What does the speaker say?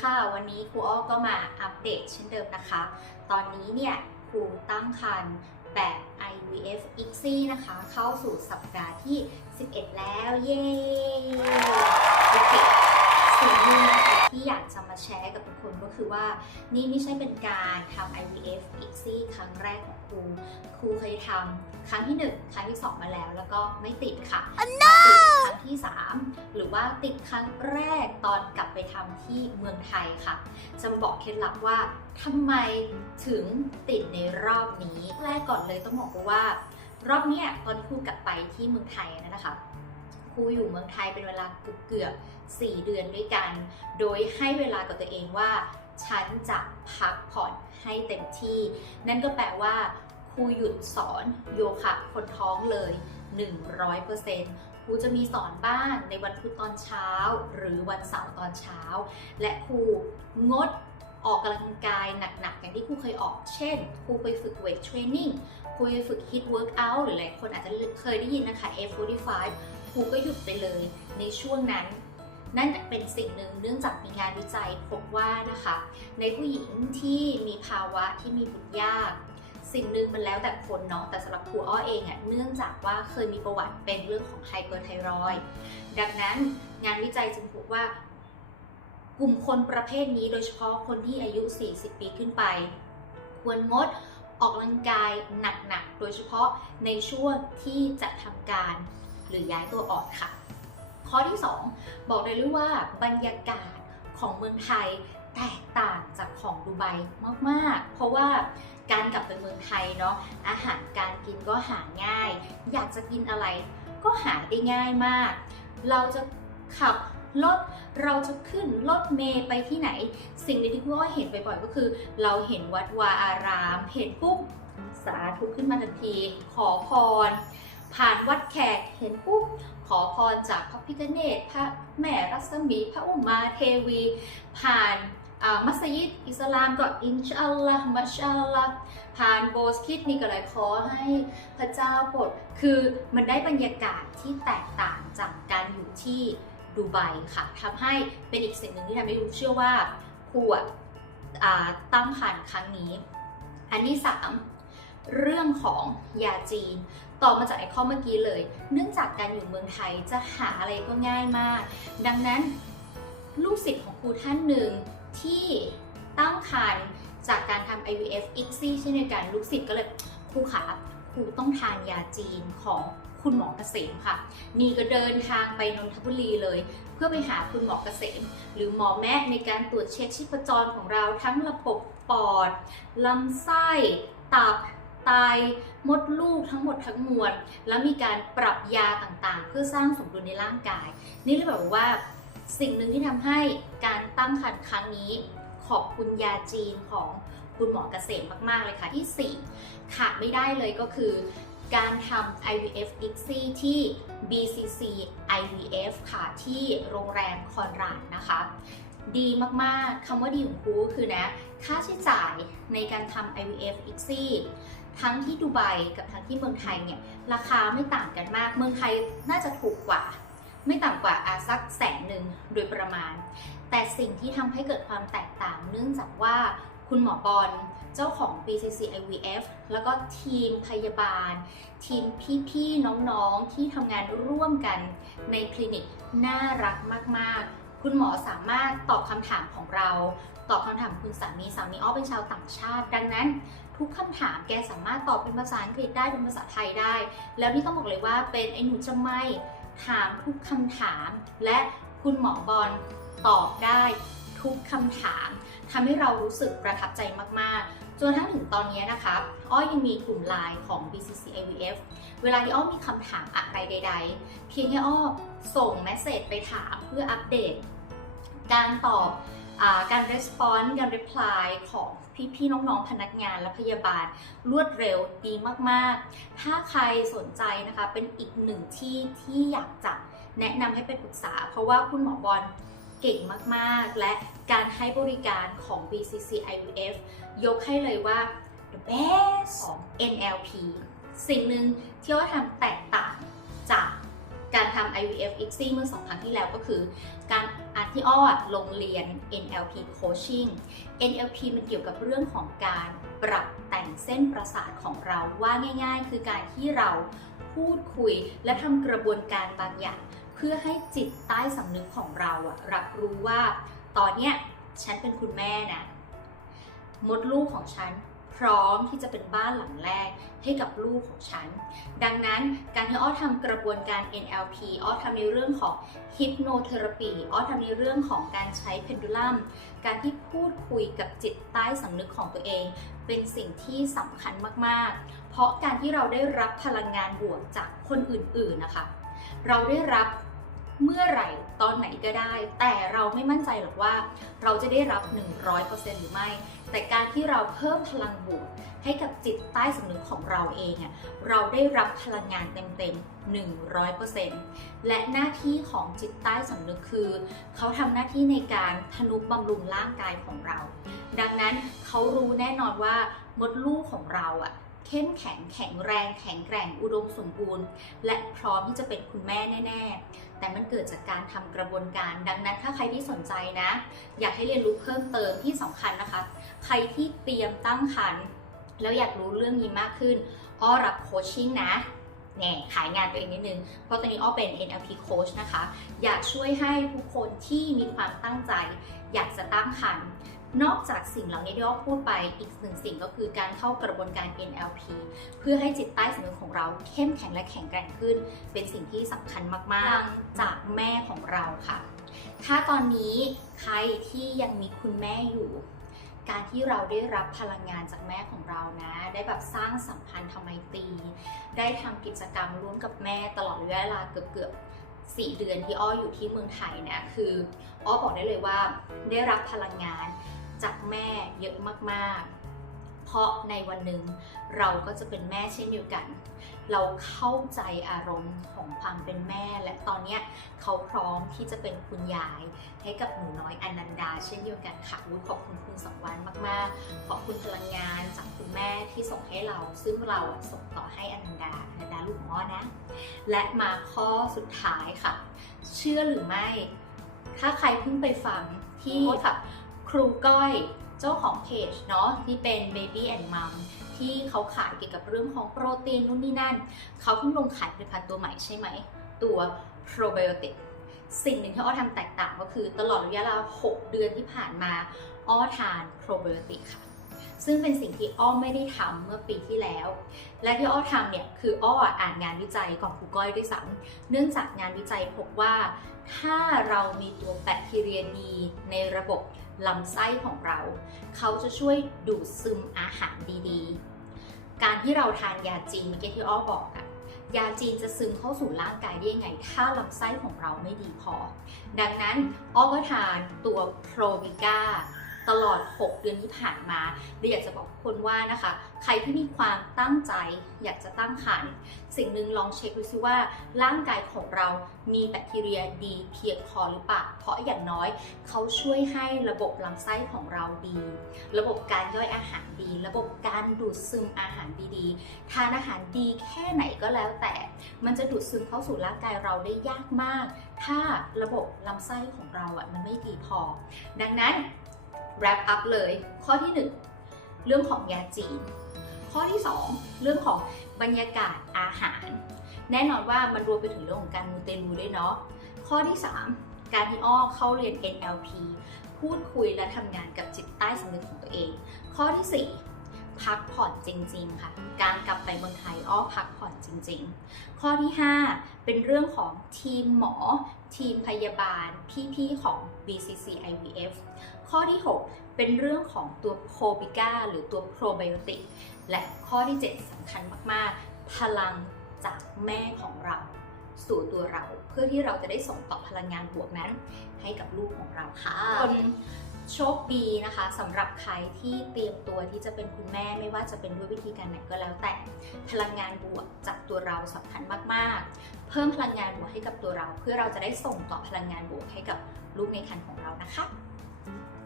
ค่ะวันนี้ครูอ้อก็มาอัปเดตเช่นเดิมนะคะ ตอนนี้เนี่ยครูตั้งครรภ์แบบ IVF ICSI นะคะ เข้าสู่สัปดาห์ที่ 11 แล้ว เย้ โอเคสิ่งหนึงที่อยากจะมาแชร์กับทุกคนก็คือว่านี่ไม่ใช่เป็นการทำ IVF ICSI ครั้งแรกของครู ครูเคยทำครั้งที่ 1 ครั้งที่ 2 มาแล้ว แล้วก็ไม่ติดค่ะมาติดครั้งที่ 3 หรือว่าติดครั้งแรกตอนกลับไปทำที่เมืองไทยค่ะ จะมาบอกเคล็ดลับว่าทำไมถึงติดในรอบนี้แรกก่อนเลยต้องบอกว่า รอบนี้ตอนครูกลับไปที่เมืองไทยนะคะ ครูอยู่เมืองไทยเป็นเวลาเกือบ4เดือนด้วยกัน โดยให้เวลากับตัวเองว่า ฉันจะพักผ่อนให้เต็มที่ นั่นก็แปลว่าครูหยุดสอนโยคะคนท้องเลย 100%ครูจะมีสอนบ้างในวันพุธตอนเช้า หรือวันเสาร์ตอนเช้า และครูงดออกกำลังกายหนักๆ อย่างที่ครูเคยออก เช่น ครูไปฝึกเวทเทรนนิ่ง ครูไปฝึกฮิตเวิร์กอัลหรือหลายคนอาจจะเคยได้ยินนะคะ F45 ครูก็หยุดไปเลยในช่วงนั้น นั่นเป็นสิ่งหนึ่งเนื่องจากมีงานวิจัยพบว่านะคะ ในผู้หญิงที่มีภาวะที่มีบุตรยาก สิ่งหนึ่งมันแล้วแต่คนเนาะแต่สำหรับครูอ้อเองอะ่ะเนื่องจากว่าเคยมีประวัติเป็นเรื่องของไฮเปอร์ไทรอยด์ดังนั้นงานวิจัยจึงพบว่ากลุ่มคนประเภทนี้โดยเฉพาะคนที่อายุ 40 ปีขึ้นไป ควรงดออกกำลังกายหนักๆ โดยเฉพาะในช่วงที่จะทำการ หรือย้ายตัวออกค่ะ ข้อที่ 2 บอกได้เลยว่าบรรยากาศของเมืองไทยแตกต่างจากของดูไบมากๆ เพราะว่าการกลับไปเมืองไทยเนาะอาหารการกินก็หาง่าย อยากจะกินอะไรก็หาได้ง่ายมาก เราจะขับรถเราจะขึ้นรถเมย์ไปที่ไหน สิ่งที่พี่อ้อยเห็นบ่อยๆก็คือ เราเห็นวัดวาอารามเห็นปุ๊บสาธุขึ้นมาทันที ขอพร อพรจากพระพิฆเนศพระแม่รัศมี พระอุมาเทวี ผ่านมัสยิดอิสลามก็อินชาอัลลอฮ์มัชาอัลลอฮ์ผ่านโบสถ์คิดนี่ก็เลยขอให้พระเจ้าโปรดคือมันได้บรรยากาศที่แตกต่างจากการอยู่ที่ดูไบค่ะทำให้เป็นอีกสิ่งหนึ่งที่ทำให้รู้เชื่อว่าครูตั้งครรภ์ครั้งนี้ อันที่สาม เรื่องของยาจีน ต่อมาจากไอ้ข้อเมื่อกี้เลย เนื่องจากการอยู่เมืองไทยจะหาอะไรก็ง่ายมาก ดังนั้นลูกศิษย์ของครูท่านหนึ่งที่ตั้งครรภ์จากการทำ IVF ICSI เช่นเดียวกันลูกศิษย์ก็เลยครูขาครูต้องทานยาจีนของคุณหมอเกษมค่ะ นี่ก็เดินทางไปนนทบุรีเลย เพื่อไปหาคุณหมอเกษม หรือหมอแม่ในการตรวจเช็คชีพจรของเราทั้งระบบปอดลำไส้ตับ ไตมดลูกทั้งหมดทั้งมวลแล้วมีการปรับยาต่างๆ เพื่อสร้างสมดุลในร่างกาย นี่เลยแบบว่าสิ่งหนึ่งที่ทำให้การตั้งครรภ์ครั้งนี้ ขอบคุณยาจีนของคุณหมอเกษมมาก ๆ เลยค่ะ ที่ 4 ขาดไม่ได้เลยก็คือ การทำ IVF ICSI ที่ BCC IVF ค่ะ ที่โรงแรมคอนราดนะคะ ดีมาก ๆ คำว่าดีของครูคือนะ ค่าใช้จ่ายในการทำ IVF ICSI ทั้งที่ดูไบกับทั้งที่เมืองไทยเนี่ยราคาไม่ต่างกันมาก เมืองไทยน่าจะถูกกว่า ไม่ต่ำกว่าอาสักแสนหนึ่งโดยประมาณ แต่สิ่งที่ทำให้เกิดความแตกต่างเนื่องจากว่าคุณหมอบอลเจ้าของ BCC IVF แล้วก็ทีมพยาบาล ทีมพี่ๆน้องๆที่ทำงานร่วมกันในคลินิกน่ารักมากๆ คุณหมอสามารถตอบคำถามของเรา ตอบคำถามคุณสามีสามีอ้อเป็นชาวต่างชาติ ดังนั้น ทุกคำถามแกสามารถตอบเป็นภาษาอังกฤษได้เป็นภาษาไทยได้ แล้วนี่ต้องบอกเลยว่าเป็นไอ้หนูจะไม่ถามทุกคำถาม และคุณหมอบอลตอบได้ทุกคำถามทำให้เรารู้สึกประทับใจมากๆ จนทั้งถึงตอนนี้นะคะอ้อยังมีกลุ่มไลน์ของ BCC IVF เวลาที่อ้อมีคำถามอะไรใด ๆ เพียงแค่อ้อส่งเมสเซจไปถามเพื่ออัปเดต การตอบอการ response การ reply ของ พี่ๆน้องๆพนักงานและพยาบาลรวดเร็วดีมากๆ ถ้าใครสนใจนะคะเป็นอีกหนึ่งที่ที่อยากจะแนะนำให้ไปปรึกษา เพราะว่าคุณหมอบอลเก่งมากๆ และการให้บริการของ BCC IVF ยกให้เลยว่า the best ของ NLP สิ่งหนึ่งที่ว่าทำแตกต่างจากการทำ IVF ICSI เมื่อสองครั้งที่แล้วก็คือ การ ที่อ้อลงเรียน NLP coaching NLP มันเกี่ยวกับเรื่องของการปรับแต่งเส้นประสาทของเราว่าง่าย ๆ คือการที่เราพูดคุยและทำกระบวนการบางอย่าง เพื่อให้จิตใต้สำนึกของเราอะรับรู้ว่า ตอนเนี้ยฉันเป็นคุณแม่นะมดลูกของฉัน พร้อมที่จะเป็นบ้านหลังแรกให้กับลูกของฉัน ดังนั้นการที่อ้อทำกระบวนการ NLP อ้อทำในเรื่องของ Hypnotherapy อ้อทำในเรื่องของการใช้ Pendulum การที่พูดคุยกับจิตใต้สำนึกของตัวเอง เป็นสิ่งที่สำคัญมากๆ เพราะการที่เราได้รับพลังงานบวกจากคนอื่นๆนะคะ เราได้รับเมื่อไหร่ตอนไหนก็ได้ แต่เราไม่มั่นใจหรอกว่า เราจะได้รับ 100%หรือไม่ แต่การที่เราเพิ่มพลังบวกให้กับจิตใต้สำนึกของเราเองอะเราได้รับพลังงานเต็มๆ 100%และหน้าที่ของจิตใต้สำนึกคือ เขาทำหน้าที่ในการทนุบำรุงร่างกายของเรา ดังนั้นเขารู้แน่นอนว่ามดลูกของเราอะเข้มแข็งแข็งแรง แข็งแกร่งอุดมสมบูรณ์ และพร้อมที่จะเป็นคุณแม่แน่ ๆ แต่มันเกิดจากการทำกระบวนการ ดังนั้นถ้าใครที่สนใจนะ อยากให้เรียนรู้เพิ่มเติมที่สำคัญนะคะ ใครที่เตรียมตั้งครรภ์แล้วอยากรู้เรื่องนี้มากขึ้นอ้อรับโคชชิ่งนะแน่ขายงานตัวเองนิดนึง เพราะตอนนี้อ้อเป็น NLP coach นะคะ อยากช่วยให้ทุกคนที่มีความตั้งใจ อยากจะตั้งครรภ์ นอกจากสิ่งเหล่านี้ที่อ้อพูดไปอีกหนึ่งสิ่งก็คือการเข้ากระบวนการ NLP เพื่อให้จิตใต้สำนึกของเราเข้มแข็งและแข็งแกร่งขึ้น เป็นสิ่งที่สำคัญมากๆ จากแม่ของเราค่ะ ถ้าตอนนี้ใครที่ยังมีคุณแม่อยู่ การที่เราได้รับพลังงานจากแม่ของเรานะ ได้แบบสร้างสัมพันธ์ทำไมตี ได้ทำกิจกรรมร่วมกับแม่ตลอดระยะเวลาเกือบเกือบๆสี่เดือนที่อ้ออยู่ที่เมืองไทยนี่ยคืออ้อบอกได้เลยว่าได้รับพลังงาน เยอะมากๆ เพราะในวันหนึ่งเราก็จะเป็นแม่เช่นเดียวกัน เราเข้าใจอารมณ์ของความเป็นแม่ และตอนเนี้ยเขาพร้อมที่จะเป็นคุณยาย ให้กับหนูน้อยอนันดา เช่นเดียวกันค่ะอุ๊ยขอบคุณคุณสองวันมากๆ ขอบคุณพลังงานจากคุณแม่ที่ส่งให้เรา ซึ่งเราอะส่งต่อให้อนันดาอนันดาลูกของอ้อนะ และมาข้อสุดท้ายค่ะ เชื่อหรือไม่ ถ้าใครเพิ่งไปฟังที่ค่ะครูก้อยเจ้าของเพจเนาะที่เป็น Baby and Mom ที่เขาขายเกี่ยวกับเรื่องของโปรตีนนู่นนี่นั่น เขาเพิ่งลงขายผลิตภัณฑ์ตัวใหม่ใช่ไหม ตัวโปรไบโอติกสิ่งหนึ่งที่อ้อทำแตกต่างก็คือตลอดระยะเวลา 6 เดือนที่ผ่านมา อ้อทานโปรไบโอติกค่ะ ซึ่งเป็นสิ่งที่อ้อไม่ได้ทำเมื่อปีที่แล้ว และที่อ้อทำเนี่ยคืออ้ออ่านงานวิจัยของครูก้อยด้วยซ้ำเนื่องจากงานวิจัยพบว่าถ้าเรามีตัวแบคทีเรียดีในระบบลำไส้ของเรา เขาจะช่วยดูดซึมอาหารดีๆ การที่เราทานยาจีนเมื่อกี้ที่อ้อบอกอะยาจีนจะซึมเข้าสู่ร่างกายได้ยังไง ถ้าลำไส้ของเราไม่ดีพอ ดังนั้นอ้อก็ทานตัวโปรบิก้า ตลอด 6 เดือนที่ผ่านมาเลยอยากจะบอกทุกคนว่านะคะ ใครที่มีความตั้งใจอยากจะตั้งครรภ์สิ่งหนึ่งลองเช็คดูซิว่าร่างกายของเรามีแบคทีเรียดีเพียงพอหรือเปล่าเพราะอย่างน้อยเขาช่วยให้ระบบลำไส้ของเราดี ระบบการย่อยอาหารดี ระบบการดูดซึมอาหารดีๆ ทานอาหารดีแค่ไหนก็แล้วแต่ มันจะดูดซึมเข้าสู่ร่างกายเราได้ยากมาก ถ้าระบบลำไส้ของเราอะมันไม่ดีพอ ดังนั้น wrap up เลย ข้อที่ 1 เรื่องของยาจีน ข้อที่ 2 เรื่องของบรรยากาศอาหาร แน่นอนว่ามันรวมไปถึงเรื่องของการมูเตลูด้วยเนาะข้อที่ 3 การที่อ้อเข้าเรียน NLP พูดคุยและทำงานกับจิตใต้สำนึกของตัวเอง ข้อที่ 4พักผ่อนจริง ๆ ค่ะ การกลับไปเมืองไทยอ้อพักผ่อนจริง ๆ ข้อที่ 5 เป็นเรื่องของทีมหมอ ทีมพยาบาล พี่ ๆ ของ BCC IVF ข้อที่ 6 เป็นเรื่องของตัวโ o บิก้าหรือตัวโปรไบโอติกและข้อที่ 7สำคัญมาก ๆ พลังจากแม่ของเรา สู่ตัวเราเพื่อที่เราจะได้ส่งต่อพลังงานบวกนั้น ให้กับลูกของเราค่ะคนโชคดีนะคะสำหรับใครที่เตรียมตัวที่จะเป็นคุณแม่ไม่ว่าจะเป็นด้วยวิธีการไหนก็แล้วแต่ พลังงานบวกจากตัวเราสำคัญมากๆ เพิ่มพลังงานบวกให้กับตัวเรา เพื่อเราจะได้ส่งต่อพลังงานบวกให้กับลูกในครรภ์ของเรานะคะ